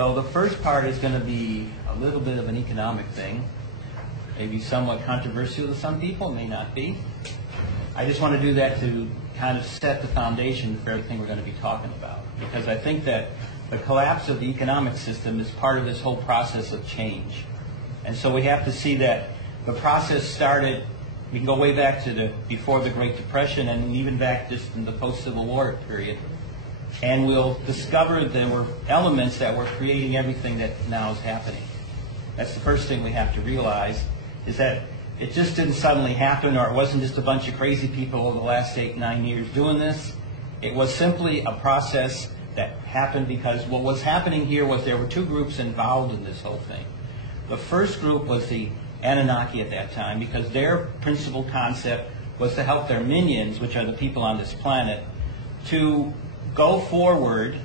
So the first part is going to be a little bit of an economic thing, maybe somewhat controversial to some people, may not be. I just want to do that to kind of set the foundation for everything we're going to be talking about, because I think that the collapse of the economic system is part of this whole process of change. And so we have to see that the process started, we can go way back to before the Great Depression and even back just in the post-Civil War period. And we'll discover there were elements that were creating everything that now is happening. That's the first thing we have to realize, is that it just didn't suddenly happen, or it wasn't just a bunch of crazy people over the last 8-9 years doing this. It was simply a process that happened because what was happening here was there were two groups involved in this whole thing. The first group was the Anunnaki at that time, because their principal concept was to help their minions, which are the people on this planet, to go forward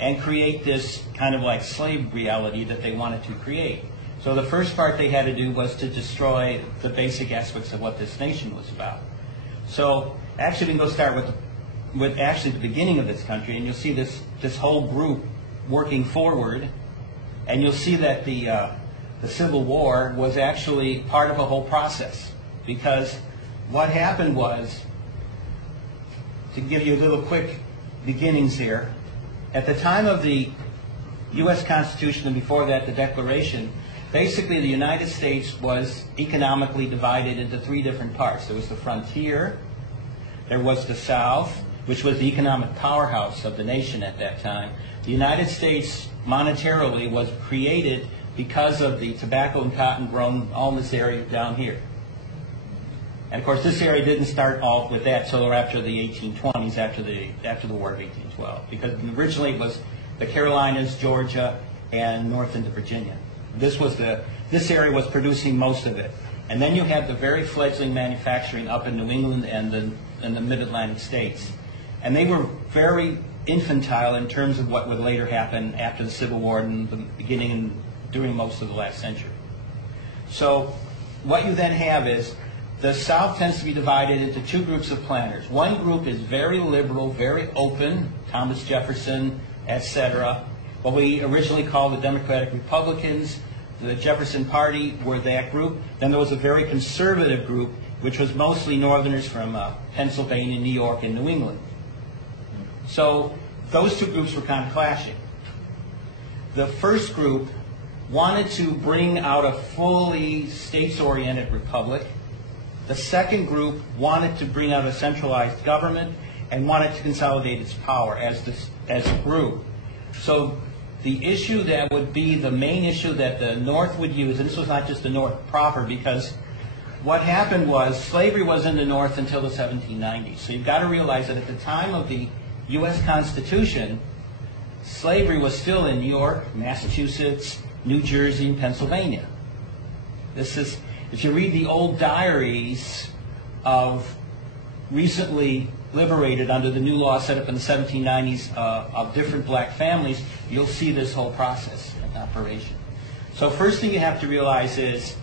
and create this kind of like slave reality that they wanted to create. So the first part they had to do was to destroy the basic aspects of what this nation was about. So actually we can go start with actually the beginning of this country, and you'll see this whole group working forward, and you'll see that the Civil War was actually part of a whole process, because what happened was, to give you a little quick beginnings here, at the time of the U.S. Constitution and before that the Declaration, basically the United States was economically divided into three different parts. There was the frontier, there was the South, which was the economic powerhouse of the nation at that time. The United States monetarily was created because of the tobacco and cotton grown all in this area down here. And of course, this area didn't start off with that till after the 1820s, after the War of 1812, because originally it was the Carolinas, Georgia, and north into Virginia. This area was producing most of it, and then you had the very fledgling manufacturing up in New England and the Mid-Atlantic states, and they were very infantile in terms of what would later happen after the Civil War and the beginning and during most of the last century. So what you then have is the South tends to be divided into two groups of planners. One group is very liberal, very open, Thomas Jefferson, etc. What we originally called the Democratic Republicans, the Jefferson Party were that group. Then there was a very conservative group, which was mostly Northerners from Pennsylvania, New York, and New England. So those two groups were kind of clashing. The first group wanted to bring out a fully states-oriented republic. The second group wanted to bring out a centralized government and wanted to consolidate its power as it grew. So the issue that would be the main issue that the North would use, and this was not just the North proper, because what happened was slavery was in the North until the 1790s. So you've got to realize that at the time of the U.S. Constitution, slavery was still in New York, Massachusetts, New Jersey, and Pennsylvania. This is, if you read the old diaries of recently liberated under the new law set up in the 1790s of different black families, you'll see this whole process in operation. So first thing you have to realize is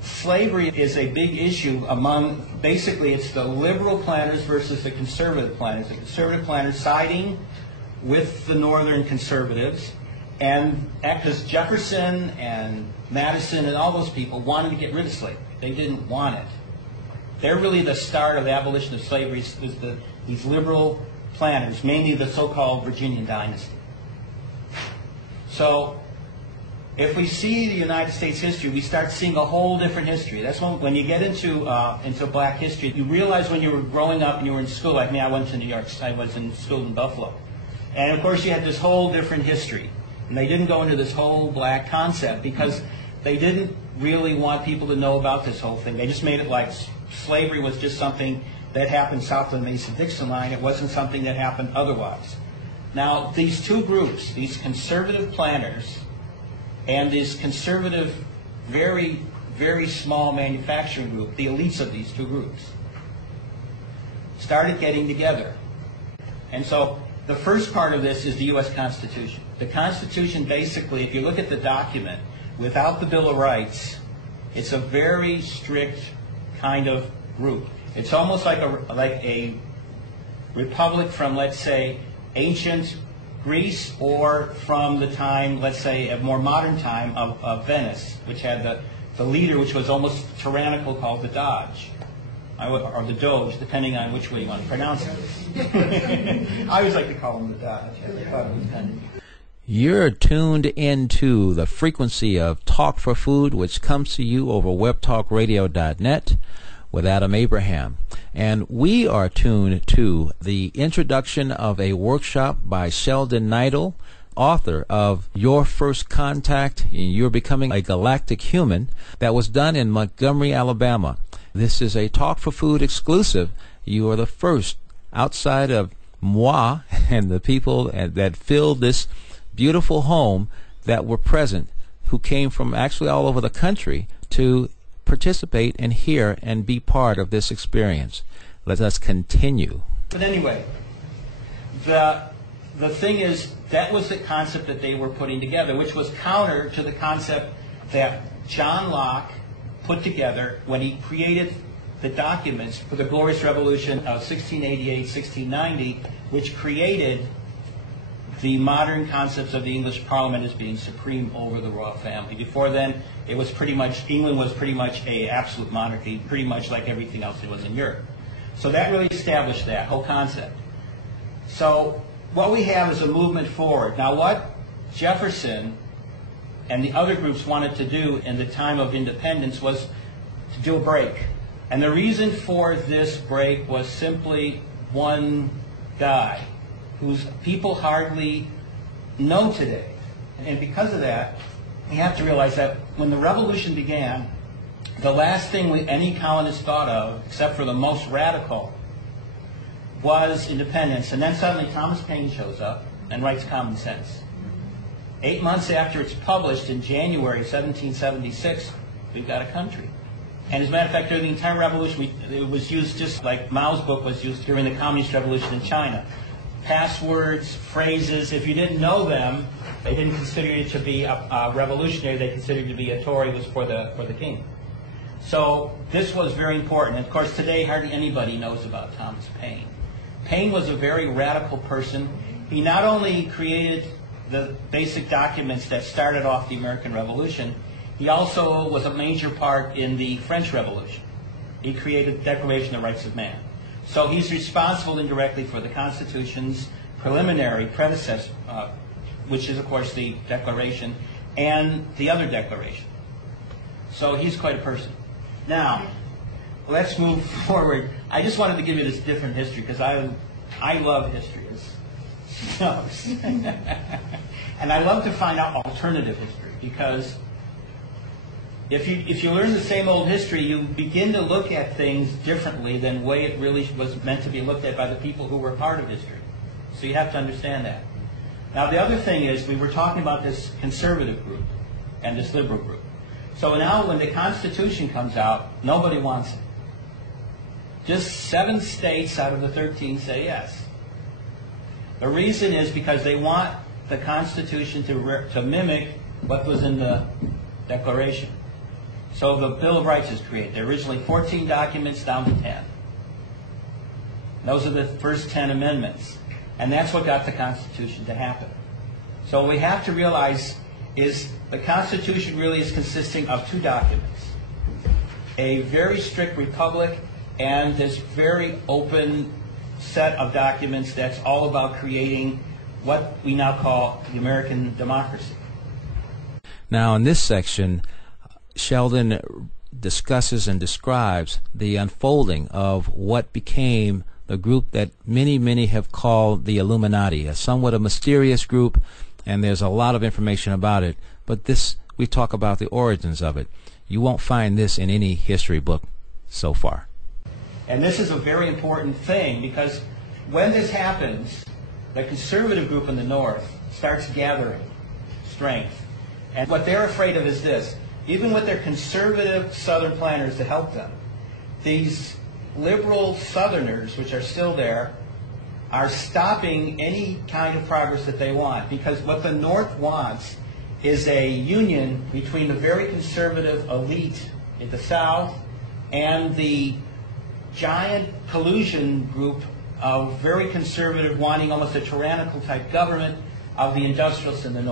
slavery is a big issue among, basically it's the liberal planners versus the conservative planners. The conservative planners siding with the northern conservatives, and because Jefferson and Madison and all those people wanted to get rid of slavery. They didn't want it. They're really the start of the abolition of slavery, is these liberal planners, mainly the so-called Virginian dynasty. So if we see the United States history, we start seeing a whole different history. That's when you get into black history, you realize when you were growing up and you were in school, like me, I went to New York, I was in school in Buffalo. And of course you had this whole different history. And they didn't go into this whole black concept because they didn't really want people to know about this whole thing. They just made it like slavery was just something that happened south of the Mason-Dixon line. It wasn't something that happened otherwise. Now, these two groups, these conservative planners and this conservative, very, very small manufacturing group, the elites of these two groups, started getting together. And so the first part of this is the U.S. Constitution. The Constitution basically, if you look at the document, without the Bill of Rights, it's a very strict kind of group. It's almost like a republic from, let's say, ancient Greece or from the time, let's say, a more modern time of Venice, which had the leader, which was almost tyrannical, called the Doge, or the Doge, depending on which way you want to pronounce it. I always like to call him the Doge. I thought it was kind of... You're tuned into the frequency of Talk for Food, which comes to you over webtalkradio.net with Adam Abraham. And we are tuned to the introduction of a workshop by Sheldan, Nidle, author of Your First Contact, You're Becoming a Galactic Human, that was done in Montgomery, Alabama. This is a Talk for Food exclusive. You are the first outside of moi and the people that filled this beautiful home that were present, who came from actually all over the country to participate and hear and be part of this experience. Let us continue. But anyway, the thing is, that was the concept that they were putting together, which was counter to the concept that John Locke put together when he created the documents for the Glorious Revolution of 1688-1690, which created the modern concepts of the English Parliament as being supreme over the royal family. Before then, it was pretty much, England was pretty much an absolute monarchy, pretty much like everything else it was in Europe. So that really established that whole concept. So what we have is a movement forward. Now what Jefferson and the other groups wanted to do in the time of independence was to do a break. And the reason for this break was simply one guy whose people hardly know today. And because of that, you have to realize that when the revolution began, the last thing any colonist thought of, except for the most radical, was independence. And then suddenly Thomas Paine shows up and writes Common Sense. 8 months after it's published, in January 1776, we've got a country. And as a matter of fact, during the entire revolution, it was used just like Mao's book was used during the Communist Revolution in China. Passwords, phrases, if you didn't know them, they didn't consider you to be a revolutionary, they considered you to be a Tory, was for the king. So this was very important. And of course, today hardly anybody knows about Thomas Paine. Paine was a very radical person. He not only created the basic documents that started off the American Revolution, he also was a major part in the French Revolution. He created the Declaration of the Rights of Man. So he's responsible indirectly for the Constitution's preliminary predecessor, which is, of course, the Declaration, and the other declaration. So he's quite a person. Now, let's move forward. I just wanted to give you this different history because I love history. And I love to find out alternative history because if you learn the same old history, you begin to look at things differently than the way it really was meant to be looked at by the people who were part of history. So you have to understand that. Now the other thing is, we were talking about this conservative group and this liberal group. So now when the Constitution comes out, nobody wants it. Just 7 states out of the 13 say yes. The reason is because they want the Constitution to mimic what was in the Declaration. So the Bill of Rights is created. There are originally 14 documents down to 10. Those are the first 10 amendments. And that's what got the Constitution to happen. So what we have to realize is the Constitution really is consisting of 2 documents. A very strict republic and this very open set of documents that's all about creating what we now call the American democracy. Now in this section, Sheldan discusses and describes the unfolding of what became the group that many have called the Illuminati, a somewhat a mysterious group, and there's a lot of information about it, but this, we talk about the origins of it. You won't find this in any history book so far. And this is a very important thing because when this happens, the conservative group in the North starts gathering strength. And what they're afraid of is this. Even with their conservative Southern planners to help them, these liberal Southerners, which are still there, are stopping any kind of progress that they want. Because what the North wants is a union between the very conservative elite in the South and the giant collusion group of very conservative, wanting almost a tyrannical type government of the industrialists in the North.